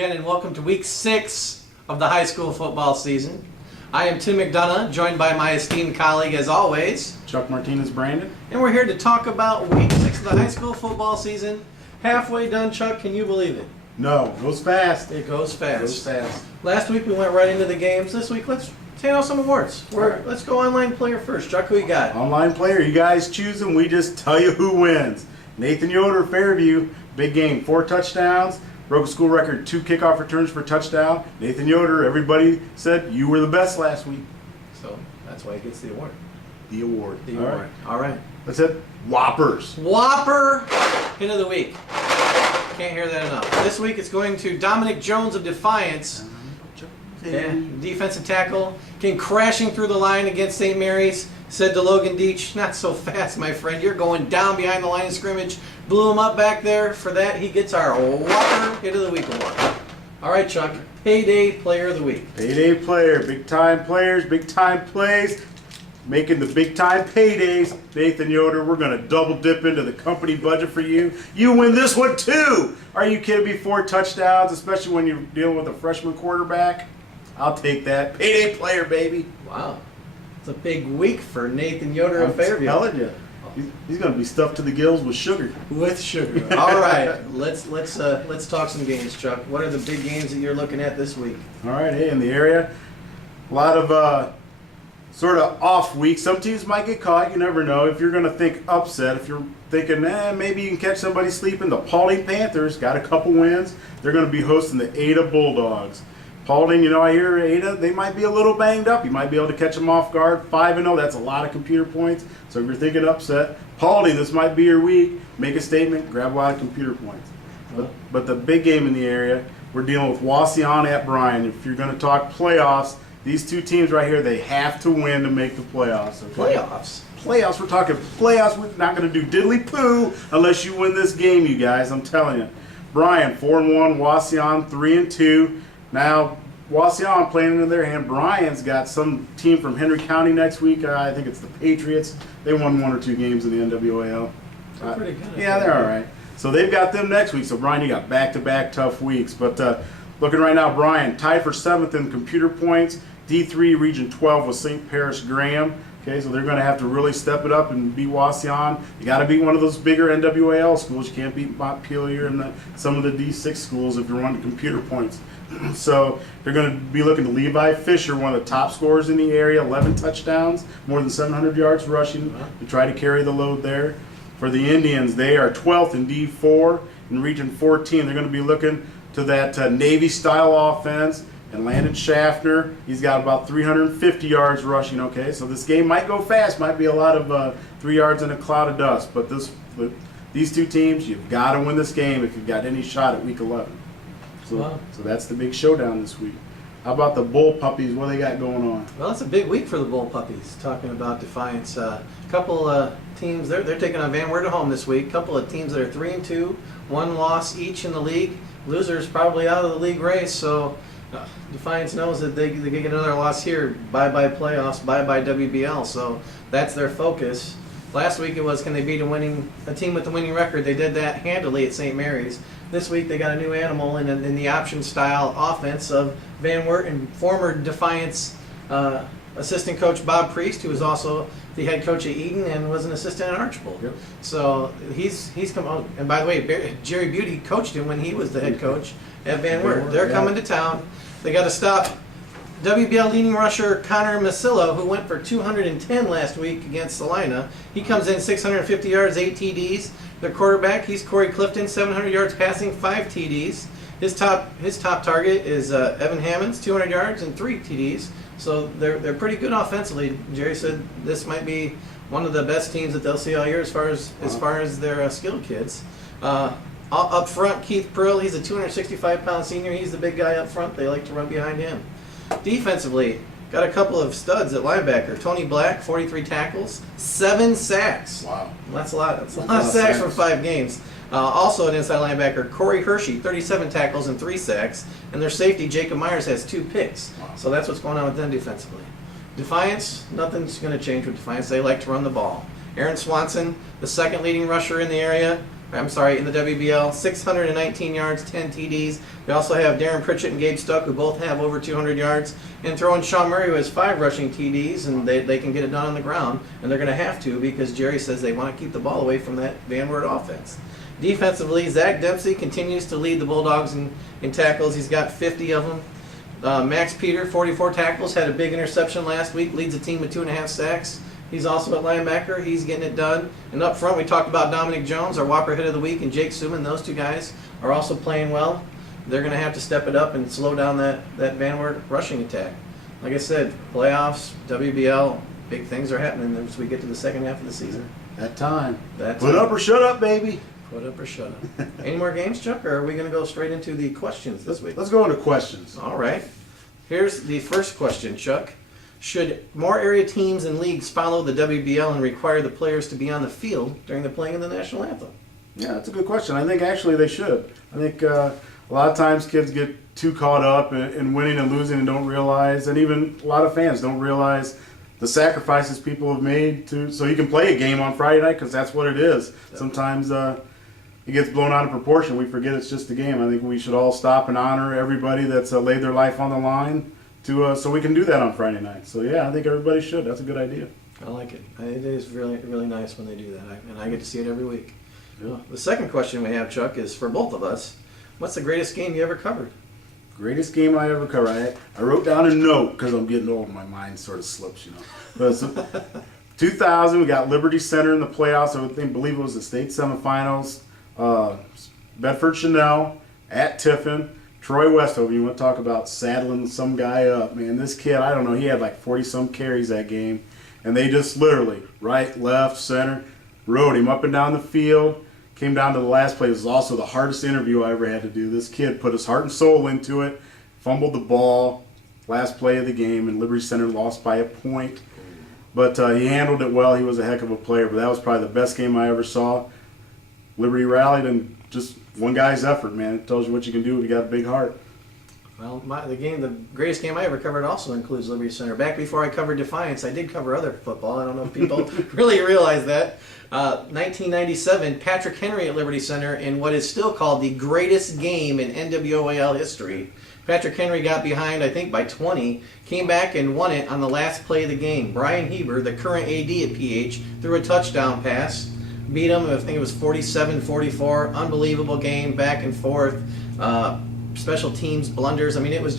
again, and welcome to week 6 of the high school football season. I am Tim McDonough, joined by my esteemed colleague, as always, Chuck Martinez-Brandon. and we're here to talk about week 6 of the high school football season. Halfway done, Chuck, can you believe it? No, it goes fast. It goes fast. It goes fast. Last week we went right into the games. This week, let's hand out some awards. Let's go online player first. Chuck, who you got? Online player, you guys choose them. We just tell you who wins. Nathan Yoder, Fairview, big game, 4 touchdowns. Broke a school record, 2 kickoff returns for touchdown. Nathan Yoder, everybody said you were the best last week. So that's why he gets the award. The award. The award. All right. That's it. Whoppers. Whopper hit of the week. Can't hear that enough. This week it's going to Dominic Jones of Defiance. Yeah, defensive tackle. Came crashing through the line against St. Mary's. Said to Logan Deach, "Not so fast, my friend. You're going down behind the line of scrimmage." Blew him up back there. For that, he gets our Whopper Hit of the Week award. All right, Chuck. Payday Player of the Week. Payday player. Big time players, big time plays. Making the big time paydays. Nathan Yoder, we're going to double dip into the company budget for you. You win this one too. Are you kidding me? 4 touchdowns, especially when you're dealing with a freshman quarterback. I'll take that. Payday player, baby. Wow. It's a big week for Nathan Yoder of Fairview. I'm telling you. He's going to be stuffed to the gills with sugar. With sugar. All right. Let's talk some games, Chuck. What are the big games that you're looking at this week? All right. Hey, in the area, a lot of sort of off weeks. Some teams might get caught. You never know. If you're going to think upset, if you're thinking, maybe you can catch somebody sleeping, the Paulding Panthers got a couple wins. They're going to be hosting the Ada Bulldogs. Paulding, I hear Ada, they might be a little banged up. You might be able to catch them off guard. 5-0, that's a lot of computer points. So if you're thinking upset, Paulding, this might be your week. Make a statement, grab a lot of computer points. But the big game in the area, we're dealing with Wauseon at Bryan. If you're going to talk playoffs, these two teams right here, they have to win to make the playoffs. Okay? Playoffs, we're talking playoffs. We're not going to do diddly poo unless you win this game, you guys. I'm telling you. Bryan, 4-1, Wauseon, 3-2. Now, Wauseon playing into their hand. Bryan's got some team from Henry County next week. I think it's the Patriots. They won 1 or 2 games in the NWAL. They're pretty good. Yeah, they're all right. So they've got them next week. So, Bryan, you got back-to-back tough weeks. But looking right now, Bryan tied for 7th in computer points. D3 Region 12 with St. Paris Graham. Okay, so they're going to have to really step it up and beat Wauseon. You got to beat one of those bigger NWAL schools. You can't beat Montpelier and some of the D6 schools if you're wanting computer points. So they're going to be looking to Levi Fisher, one of the top scorers in the area, 11 touchdowns, more than 700 yards rushing, to try to carry the load there. For the Indians, they are 12th in D4. In Region 14, they're going to be looking to that Navy-style offense. And Landon Schaffner, he's got about 350 yards rushing, okay? So this game might go fast, might be a lot of 3 yards in a cloud of dust. But these two teams, you've got to win this game if you've got any shot at Week 11. So that's the big showdown this week. How about the Bull Puppies? What they got going on? Well, it's a big week for the Bull Puppies. Talking about Defiance, a couple teams they're taking on Van Wert at home this week. A couple of teams that are 3-2, 1 loss each in the league. Losers probably out of the league race. So Defiance knows that they get another loss here. Bye-bye playoffs. Bye-bye WBL. So that's their focus. Last week it was, can they beat a team with the winning record? They did that handily at St. Mary's. This week they got a new animal in the option-style offense of Van Wert and former Defiance assistant coach Bob Priest, who was also the head coach at Eden and was an assistant at Archbold. Yep. So he's come out. And by the way, Jerry Beauty coached him when he was the head coach at Van Wert. They're coming to town. They got to stop WBL leading rusher Connor Masillo, who went for 210 last week against Salina. He comes in 650 yards, 8 TDs. Their quarterback, he's Corey Clifton, 700 yards passing, 5 TDs. His top target is Evan Hammonds, 200 yards and 3 TDs. So they're pretty good offensively. Jerry said this might be one of the best teams that they'll see all year as far as their skilled kids. Up front, Keith Prill, he's a 265-pound senior. He's the big guy up front. They like to run behind him. Defensively, got a couple of studs at linebacker. Tony Black, 43 tackles, 7 sacks. Wow. That's a lot. That's a lot of sacks for 5 games. Also an inside linebacker, Corey Hershey, 37 tackles and 3 sacks. And their safety, Jacob Myers, has 2 picks. Wow. So that's what's going on with them defensively. Defiance, nothing's going to change with Defiance. They like to run the ball. Aaron Swanson, the second leading rusher in the area, in the WBL, 619 yards, 10 TDs. We also have Darren Pritchett and Gabe Stuck, who both have over 200 yards. And throw in Sean Murray, who has 5 rushing TDs, and they can get it done on the ground. And they're going to have to because Jerry says they want to keep the ball away from that Van Wert offense. Defensively, Zach Dempsey continues to lead the Bulldogs in tackles. He's got 50 of them. Max Peter, 44 tackles, had a big interception last week, leads the team with 2.5 sacks. He's also at linebacker. He's getting it done. And up front, we talked about Dominic Jones, our Whopper hit of the week, and Jake Suman. Those two guys are also playing well. They're going to have to step it up and slow down that Van Wert rushing attack. Like I said, playoffs, WBL, big things are happening as we get to the second half of the season. That time. Put up or shut up, baby. Put up or shut up. Any more games, Chuck, or are we going to go straight into the questions this week? Let's go into questions. All right. Here's the first question, Chuck. Should more area teams and leagues follow the WBL and require the players to be on the field during the playing of the national anthem? Yeah, that's a good question. I think actually they should. I think a lot of times kids get too caught up in winning and losing and don't realize, and even a lot of fans don't realize the sacrifices people have made so you can play a game on Friday night, because that's what it is. Sometimes it gets blown out of proportion. We forget it's just a game. I think we should all stop and honor everybody that's laid their life on the line so we can do that on Friday night. So yeah, I think everybody should. That's a good idea. I like it. It is really, really nice when they do that, and I get to see it every week. Yeah. The second question we have, Chuck, is for both of us. What's the greatest game you ever covered? Greatest game I ever covered. I wrote down a note because I'm getting old. My mind sort of slips, you know. But so, 2000, we got Liberty Center in the playoffs. I believe it was the state semifinals. Bedford Chanel at Tiffin. Troy Westhoven, you want to talk about saddling some guy up. Man, this kid, I don't know, he had like 40-some carries that game. And they just literally, right, left, center, rode him up and down the field. Came down to the last play. It was also the hardest interview I ever had to do. This kid put his heart and soul into it, fumbled the ball, last play of the game, and Liberty Center lost by a point. But he handled it well. He was a heck of a player. But that was probably the best game I ever saw. Liberty rallied, and just one guy's effort, man. It tells you what you can do if you got a big heart. Well, the greatest game I ever covered also includes Liberty Center. Back before I covered Defiance, I did cover other football. I don't know if people really realize that. 1997, Patrick Henry at Liberty Center in what is still called the greatest game in NWOAL history. Patrick Henry got behind, I think, by 20, came back and won it on the last play of the game. Brian Heber, the current AD at PH, threw a touchdown pass, beat him, I think it was 47-44. Unbelievable game, back and forth. Special teams, blunders. I mean, it was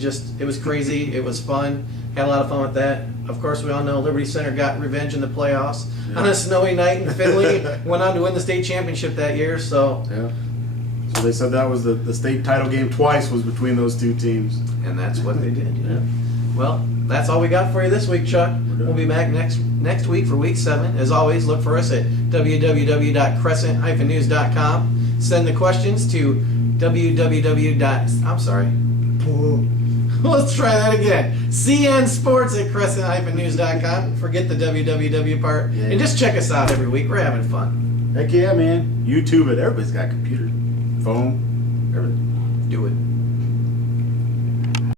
crazy. It was fun. Had a lot of fun with that. Of course, we all know Liberty Center got revenge in the playoffs on a snowy night in Findlay. Went on to win the state championship that year. So they said that was the state title game twice was between those two teams. And that's what they did. Yeah. Well, that's all we got for you this week, Chuck. We'll be back next week for week 7. As always, look for us at www.crescent-news.com. Send the questions to Let's try that again. cnsports@crescent-news.com. Forget the www part. Yeah. And just check us out every week. We're having fun. Heck yeah, man. YouTube it. Everybody's got a computer, phone, everything. Do it.